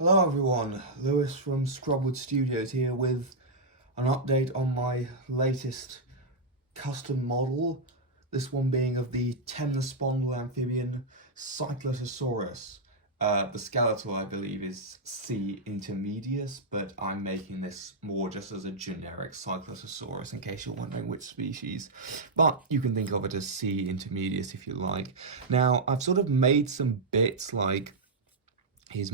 Hello everyone, Lewis from Scrubwood Studios here with an update on my latest custom model, this one being of the Temnospondyl Amphibian Cyclotosaurus. The skeletal I believe is C. intermedius, but I'm making this more just as a generic Cyclotosaurus in case you're wondering which species. But you can think of it as C. intermedius if you like. Now, I've sort of made some bits like, here's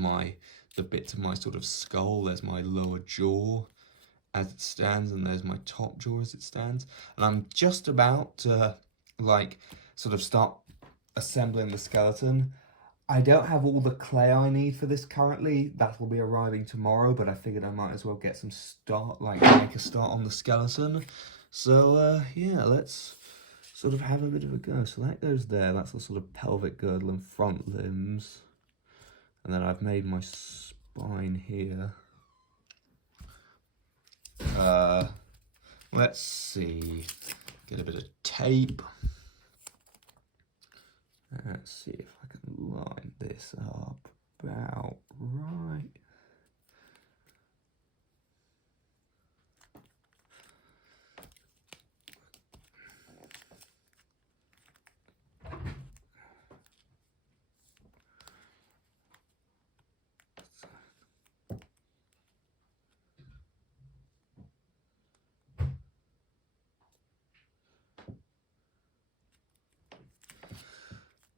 the bits of my sort of skull. There's my lower jaw as it stands, and there's my top jaw as it stands. And I'm just about to sort of start assembling the skeleton. I don't have all the clay I need for this currently. That will be arriving tomorrow, but I figured I might as well get some make a start on the skeleton. So yeah, let's sort of have a bit of a go. So that goes there. That's the sort of pelvic girdle and front limbs. And then I've made my spine here. Let's see. Get a bit of tape. Let's see if I can line this up about right.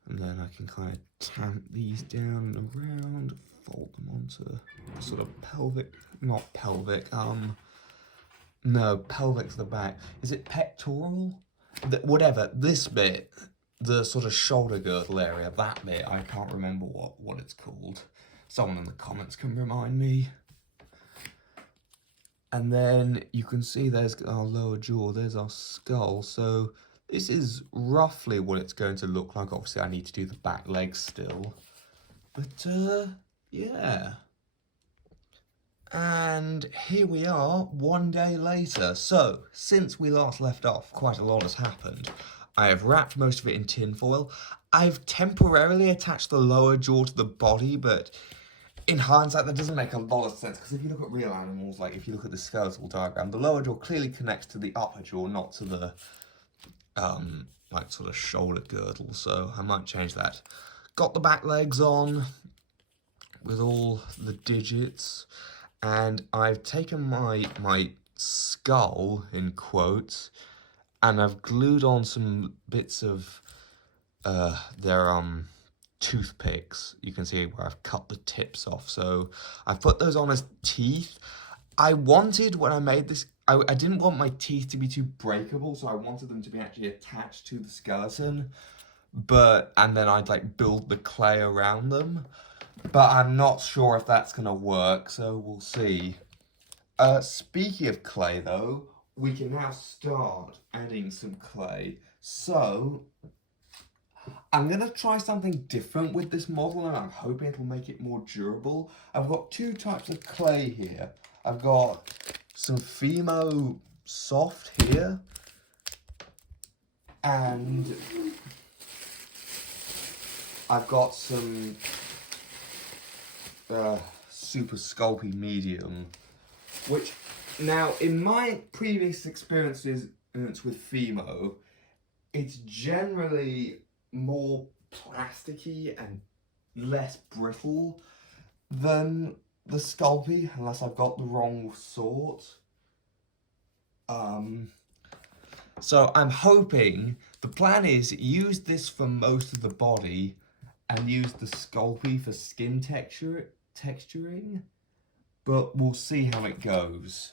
And then I can kind of tamp these down and around, fold them onto sort of not pelvic, no, pelvic's the back. Is it pectoral? Whatever, this bit, the sort of shoulder girdle area, that bit, I can't remember what it's called. Someone in the comments can remind me. And then you can see there's our lower jaw, there's our skull, so this is roughly what it's going to look like. Obviously, I need to do the back legs still. But, yeah. And here we are, one day later. So, since we last left off, quite a lot has happened. I have wrapped most of it in tinfoil. I've temporarily attached the lower jaw to the body, but in hindsight, that doesn't make a lot of sense, because if you look at real animals, like if you look at the skeletal diagram, the lower jaw clearly connects to the upper jaw, not to the like sort of shoulder girdle, so I might change that. Got the back legs on with all the digits, and I've taken my skull, in quotes, and I've glued on some bits of their toothpicks. You can see where I've cut the tips off, so I've put those on as teeth. I wanted, when I made this, I didn't want my teeth to be too breakable, so I wanted them to be actually attached to the skeleton, and then I'd like build the clay around them, but I'm not sure if that's gonna work, so we'll see. Speaking of clay though, we can now start adding some clay. So I'm going to try something different with this model, and I'm hoping it'll make it more durable. I've got two types of clay here. I've got some Fimo Soft here, and I've got some Super Sculpting Medium, which now in my previous experiences with Fimo, it's generally more plasticky and less brittle than the Sculpey, unless I've got the wrong sort. So I'm hoping, the plan is use this for most of the body and use the Sculpey for skin texturing, but we'll see how it goes.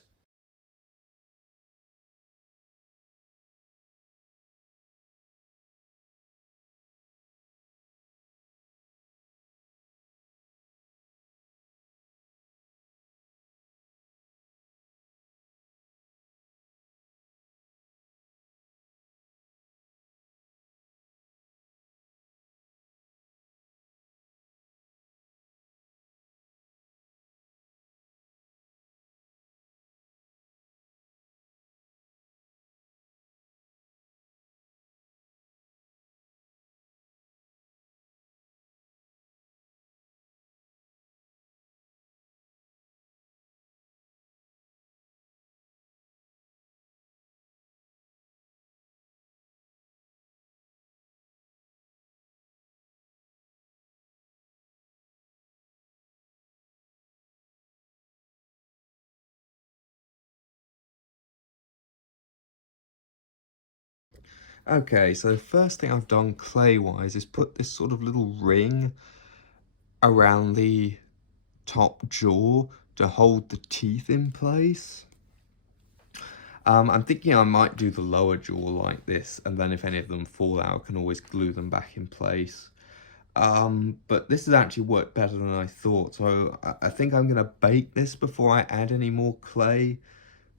Okay, so the first thing I've done clay-wise is put this sort of little ring around the top jaw to hold the teeth in place. I'm thinking I might do the lower jaw like this, and then if any of them fall out, I can always glue them back in place. But this has actually worked better than I thought, so I think I'm going to bake this before I add any more clay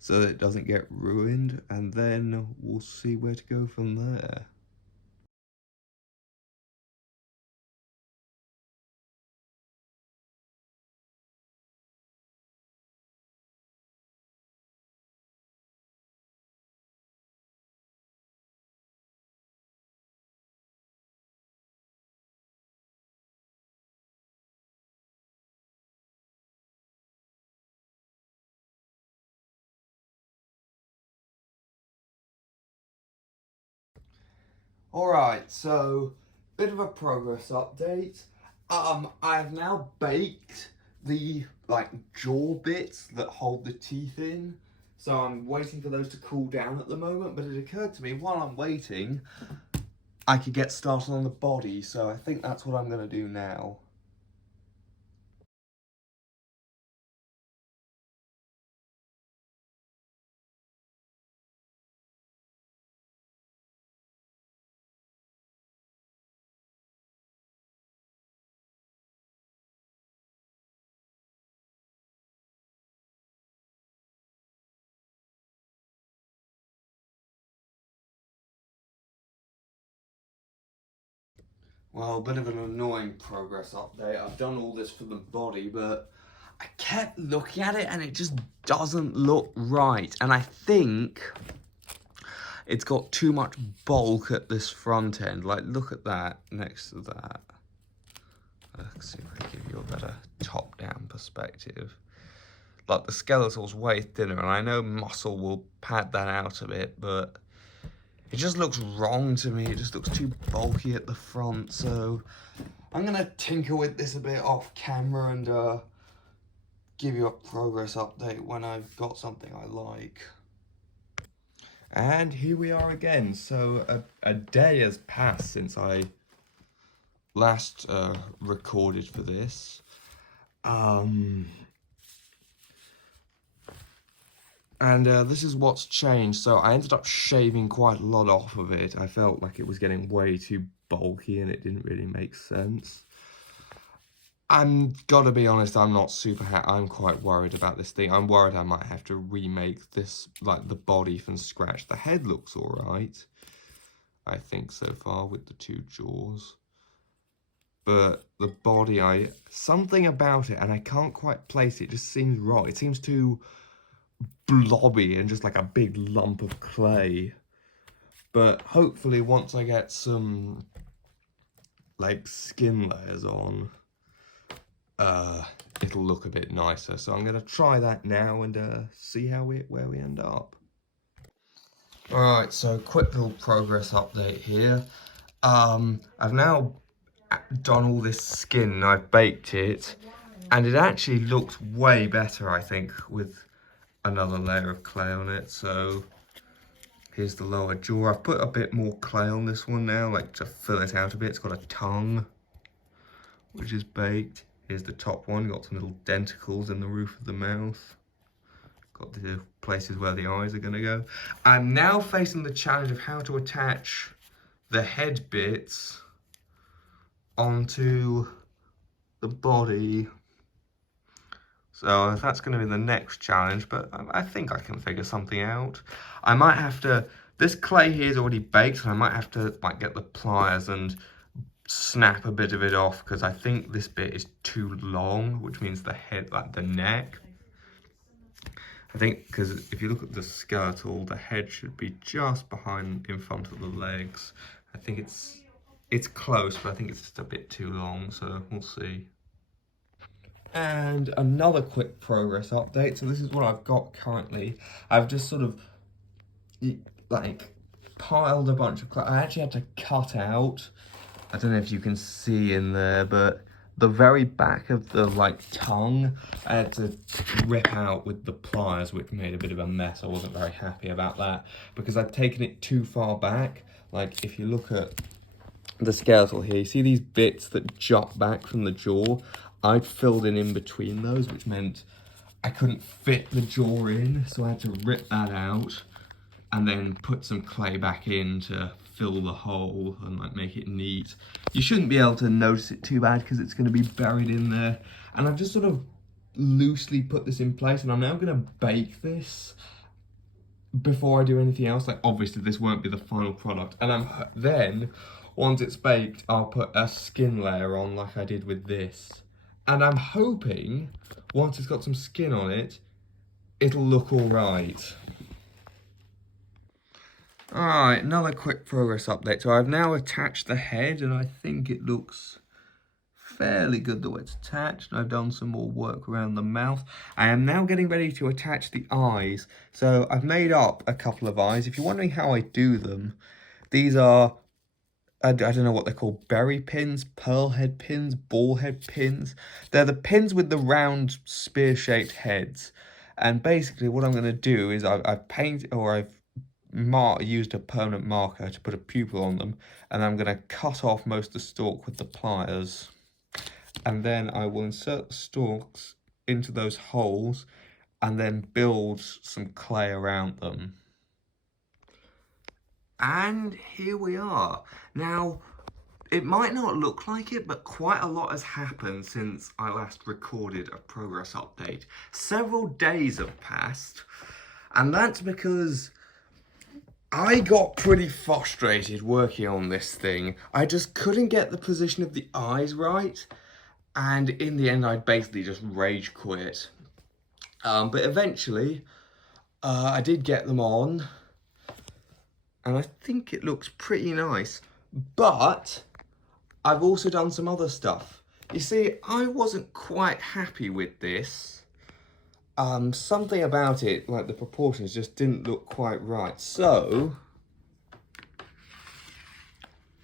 so that it doesn't get ruined, and then we'll see where to go from there. Alright, so bit of a progress update. I've now baked the jaw bits that hold the teeth in. So I'm waiting for those to cool down at the moment, but it occurred to me while I'm waiting, I could get started on the body, so I think that's what I'm gonna do now. Well, a bit of an annoying progress update. I've done all this for the body, but I kept looking at it and it just doesn't look right. And I think it's got too much bulk at this front end. Like, look at that next to that. Let's see if I can give you a better top-down perspective. Like, the skeletal's way thinner, and I know muscle will pad that out a bit, but it just looks wrong to me. It just looks too bulky at the front, so I'm gonna tinker with this a bit off camera and give you a progress update when I've got something I like. And here we are again. So a day has passed since I last recorded for this. And this is what's changed. So I ended up shaving quite a lot off of it. I felt like it was getting way too bulky and it didn't really make sense. I'm gotta be honest, I'm not super happy. I'm quite worried about this thing. I'm worried I might have to remake this, like the body from scratch. The head looks alright, I think, so far with the two jaws. But the body, something about it, and I can't quite place it, just seems wrong. It seems too blobby and just like a big lump of clay. But hopefully once I get some like skin layers on, it'll look a bit nicer. So I'm gonna try that now and see where we end up. Alright, so quick little progress update here. I've now done all this skin and I've baked it, and it actually looks way better, I think, with another layer of clay on it. So here's the lower jaw. I've put a bit more clay on this one now, like to fill it out a bit. It's got a tongue, which is baked. Here's the top one, got some little denticles in the roof of the mouth. Got the places where the eyes are gonna go. I'm now facing the challenge of how to attach the head bits onto the body. So that's going to be the next challenge, but I think I can figure something out. I might have to, this clay here is already baked, so I might have to like get the pliers and snap a bit of it off, because I think this bit is too long, which means the head, like the neck. I think, because if you look at the skeletal, the head should be just behind, in front of the legs. I think it's close, but I think it's just a bit too long, so we'll see. And another quick progress update. So this is what I've got currently. I've just sort of like piled a bunch of clay. I actually had to cut out, I don't know if you can see in there, but the very back of the like tongue, I had to rip out with the pliers, which made a bit of a mess. I wasn't very happy about that because I'd taken it too far back. Like, if you look at the skeletal here, you see these bits that jut back from the jaw? I'd filled in between those, which meant I couldn't fit the jaw in, so I had to rip that out and then put some clay back in to fill the hole and like make it neat. You shouldn't be able to notice it too bad because it's going to be buried in there. And I've just sort of loosely put this in place, and I'm now going to bake this before I do anything else. Like, obviously this won't be the final product, and then once it's baked, I'll put a skin layer on like I did with this, and I'm hoping once it's got some skin on it, it'll look all right. Alright, another quick progress update. So I've now attached the head, and I think it looks fairly good the way it's attached. I've done some more work around the mouth. I am now getting ready to attach the eyes. So I've made up a couple of eyes. If you're wondering how I do them, these are, I don't know what they're called, berry pins, pearl head pins, ball head pins. They're the pins with the round spear-shaped heads. And basically what I'm going to do is I've painted, or I've used a permanent marker to put a pupil on them, and I'm going to cut off most of the stalk with the pliers. And then I will insert the stalks into those holes and then build some clay around them. And here we are. Now, it might not look like it, but quite a lot has happened since I last recorded a progress update. Several days have passed, and that's because I got pretty frustrated working on this thing. I just couldn't get the position of the eyes right. And in the end, I basically just rage quit. But eventually, I did get them on. And I think it looks pretty nice. But I've also done some other stuff. You see, I wasn't quite happy with this. Something about it, like the proportions, just didn't look quite right. So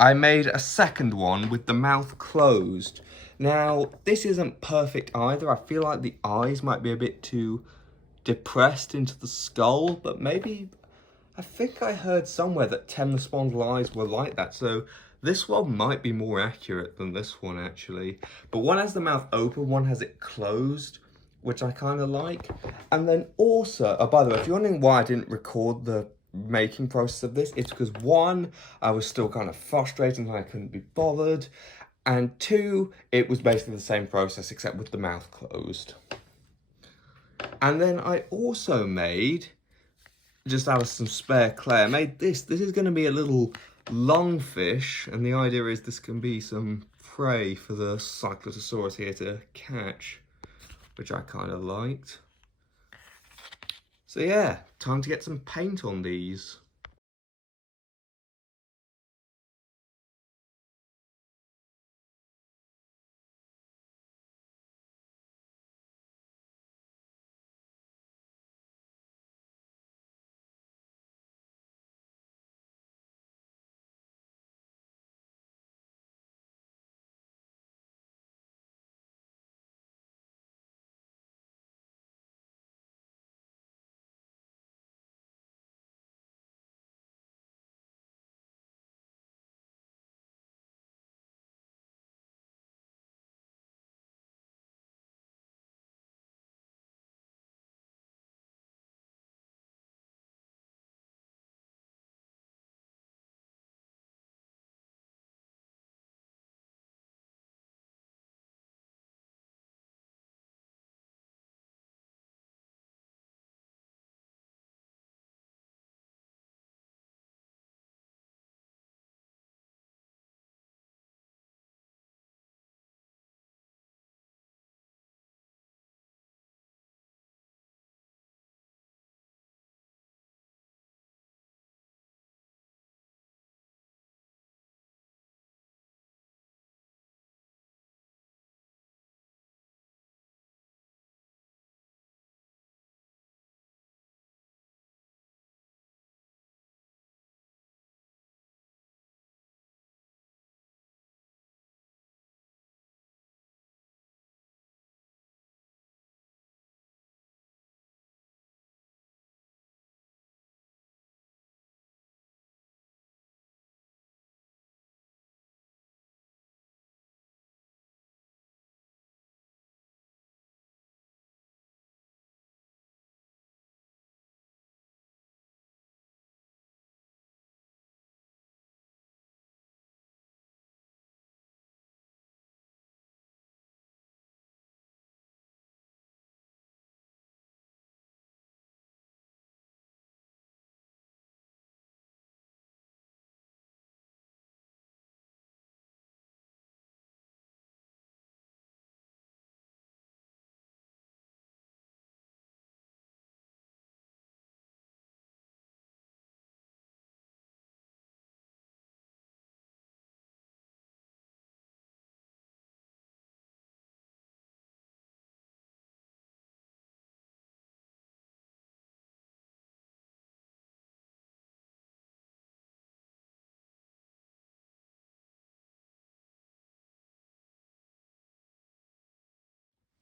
I made a second one with the mouth closed. Now, this isn't perfect either. I feel like the eyes might be a bit too depressed into the skull, but maybe, I think I heard somewhere that Temnospondyl eyes were like that, so this one might be more accurate than this one actually. But one has the mouth open, one has it closed, which I kind of like. And then also, oh, by the way, if you're wondering why I didn't record the making process of this, it's because one, I was still kind of frustrated and I couldn't be bothered, and two, it was basically the same process except with the mouth closed. And then I also made, just out of some spare clay, I made this. This is going to be a little lungfish, and the idea is this can be some prey for the Cyclotosaurus here to catch, which I kind of liked. So yeah, time to get some paint on these.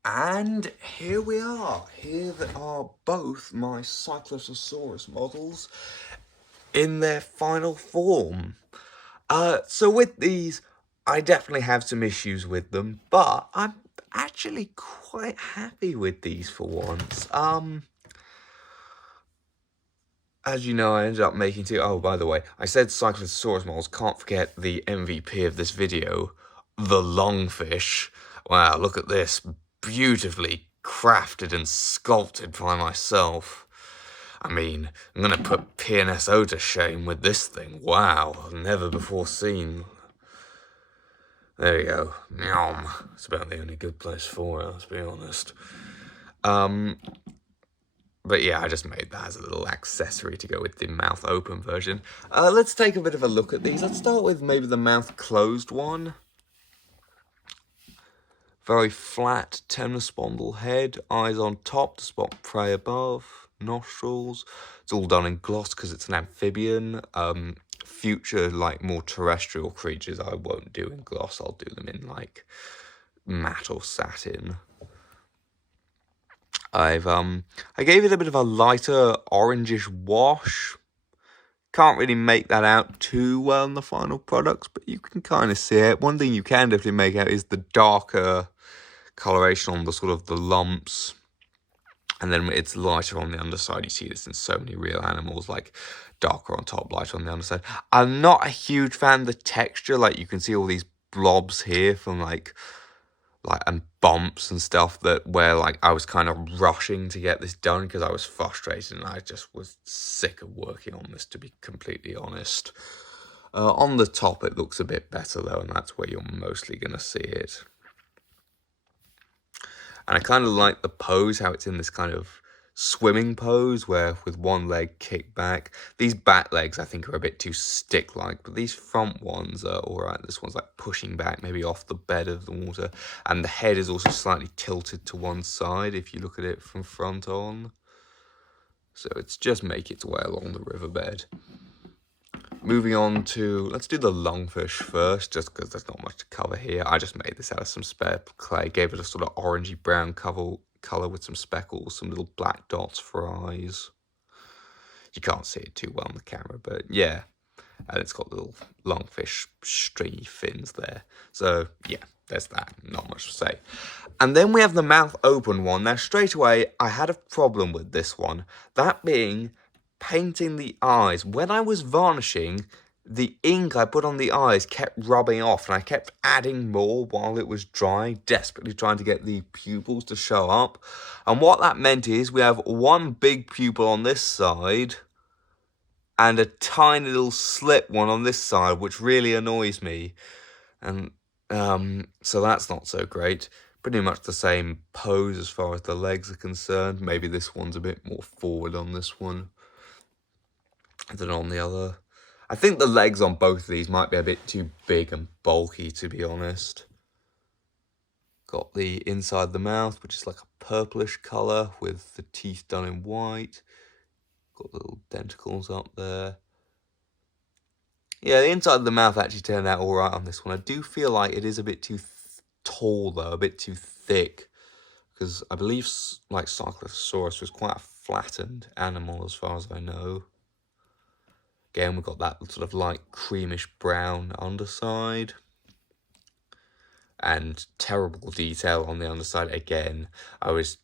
And here we are. Here are both my Cyclotosaurus models in their final form. So with these, I definitely have some issues with them, but I'm actually quite happy with these for once. As you know, I ended up making two. Oh, by the way, I said Cyclotosaurus models. Can't forget the MVP of this video, the lungfish. Wow, look at this. Beautifully crafted and sculpted by myself. I mean, I'm going to put PNSO to shame with this thing. Wow, never before seen. There you go. Yum. It's about the only good place for it, let's be honest. But yeah, I just made that as a little accessory to go with the mouth open version. Let's take a bit of a look at these. Let's start with maybe the mouth closed one. Very flat temnospondyl head, eyes on top to spot prey above, nostrils. It's all done in gloss because it's an amphibian. Future, like, more terrestrial creatures I won't do in gloss. I'll do them in, like, matte or satin. I gave it a bit of a lighter orangish wash. Can't really make that out too well in the final products, but you can kind of see it. One thing you can definitely make out is the darker coloration on the sort of the lumps, and then it's lighter on the underside. You see this in so many real animals, like darker on top, lighter on the underside. I'm not a huge fan of the texture. Like, you can see all these blobs here from like and bumps and stuff that where like I was kind of rushing to get this done because I was frustrated and I just was sick of working on this, to be completely honest. On the top it looks a bit better though, and that's where you're mostly going to see it. And I kind of like the pose, how it's in this kind of swimming pose where with one leg kicked back. These back legs I think are a bit too stick-like, but these front ones are alright. This one's like pushing back maybe off the bed of the water, and the head is also slightly tilted to one side if you look at it from front on. So it's just make its way along the riverbed. Moving on to, let's do the lungfish first, just because there's not much to cover here. I just made this out of some spare clay, gave it a sort of orangey brown colour with some speckles, some little black dots for eyes. You can't see it too well on the camera, but yeah. And it's got little lungfish stringy fins there. So yeah, there's that, not much to say. And then we have the mouth open one. Now straight away, I had a problem with this one, that being painting the eyes. When I was varnishing, the ink I put on the eyes kept rubbing off, and I kept adding more while it was dry, desperately trying to get the pupils to show up. And what that meant is we have one big pupil on this side and a tiny little slit one on this side, which really annoys me. And so that's not so great. Pretty much the same pose as far as the legs are concerned. Maybe this one's a bit more forward on this one than on the other. I think the legs on both of these might be a bit too big and bulky, to be honest. Got the inside the mouth, which is like a purplish colour with the teeth done in white. Got little denticles up there. Yeah, the inside of the mouth actually turned out alright on this one. I do feel like it is a bit too tall though, a bit too thick. Because I believe like Cyclotosaurus was quite a flattened animal as far as I know. Again, we've got that sort of light creamish brown underside. And terrible detail on the underside. Again, I was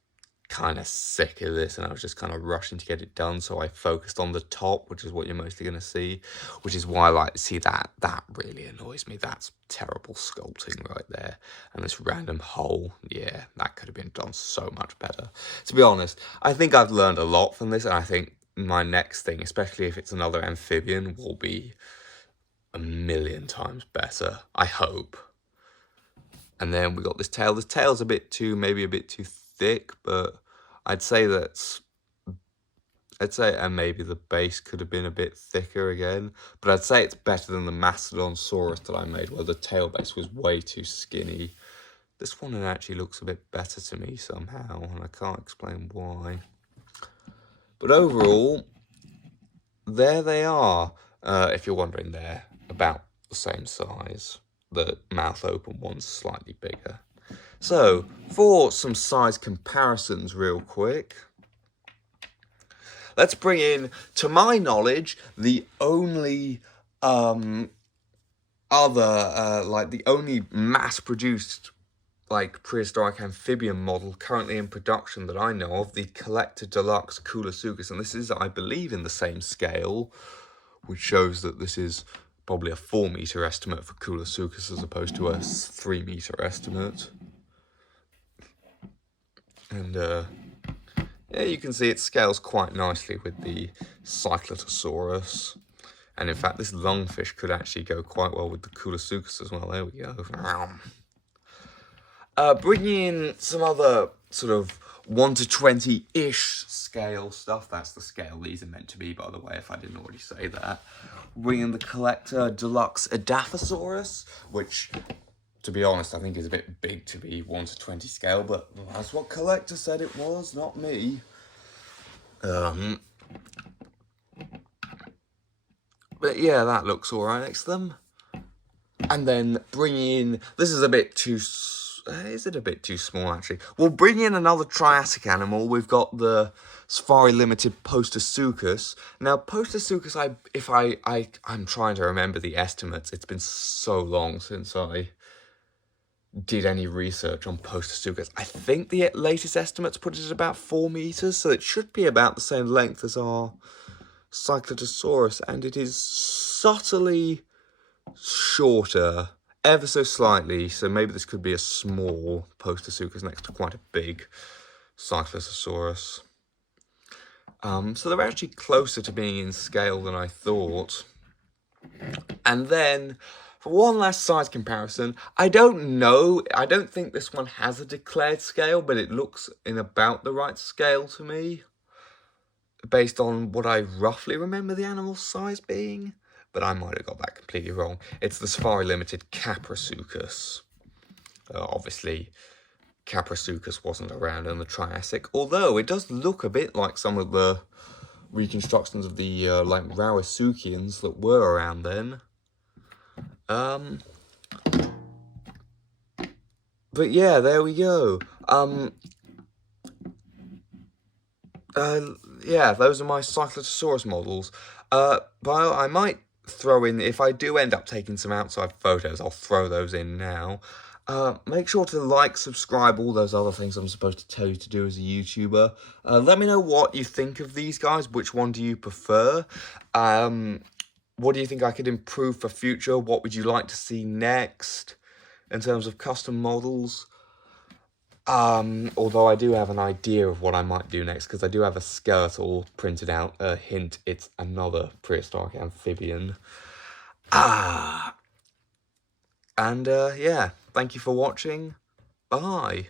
kind of sick of this and I was just kind of rushing to get it done, so I focused on the top, which is what you're mostly going to see, which is why I like to see that really annoys me. That's terrible sculpting right there. And this random hole, yeah, that could have been done so much better. To be honest, I think I've learned a lot from this, and I think my next thing, especially if it's another amphibian, will be a million times better, I hope. And then we got this tail. This tail's maybe a bit too thick, but I'd say and maybe the base could have been a bit thicker again, but I'd say it's better than the Mastodonsaurus that I made, where the tail base was way too skinny. This one actually looks a bit better to me somehow, and I can't explain why. But overall, there they are. If you're wondering, they're about the same size. The mouth open one's slightly bigger. So, for some size comparisons real quick, let's bring in, to my knowledge, the only the only mass-produced prehistoric amphibian model currently in production that I know of, the Collector Deluxe Coolosuchus, and this is, I believe, in the same scale, which shows that this is probably a 4-meter estimate for Coolosuchus as opposed to a 3-meter estimate. And yeah, you can see it scales quite nicely with the Cyclotosaurus. And in fact, this lungfish could actually go quite well with the Coolosuchus as well. There we go. Bringing in some other sort of 1 to 20-ish scale stuff. That's the scale these are meant to be, by the way, if I didn't already say that. Bringing the Collector Deluxe Edaphosaurus, which, to be honest, I think is a bit big to be 1 to 20 scale, but that's what Collector said it was, not me. But yeah, that looks alright next to them. And then bringing in, this is a bit too, is it a bit too small actually? We'll bring in another Triassic animal. We've got the Safari Limited Postosuchus. Now, Postosuchus, I'm trying to remember the estimates. It's been so long since I did any research on Postosuchus. I think the latest estimates put it at about 4 meters, so it should be about the same length as our Cyclotosaurus, and it is subtly shorter, ever so slightly, so maybe this could be a small Postosuchus next to quite a big Cyclotosaurus. So they're actually closer to being in scale than I thought. And then, for one last size comparison, I don't think this one has a declared scale, but it looks in about the right scale to me, based on what I roughly remember the animal's size being, but I might have got that completely wrong. It's the Safari Limited Caprosuchus. Obviously, Caprosuchus wasn't around in the Triassic, although it does look a bit like some of the reconstructions of the Rauisuchians that were around then. But yeah, there we go. Yeah, those are my Cyclotosaurus models. But I might throw in, if I do end up taking some outside photos, I'll throw those in now. Make sure to like, subscribe, all those other things I'm supposed to tell you to do as a YouTuber. Let me know what you think of these guys. Which one do you prefer? What do you think I could improve for future? What would you like to see next in terms of custom models? Although I do have an idea of what I might do next, because I do have a skeletal printed out. Hint, it's another prehistoric amphibian. And yeah, thank you for watching. Bye.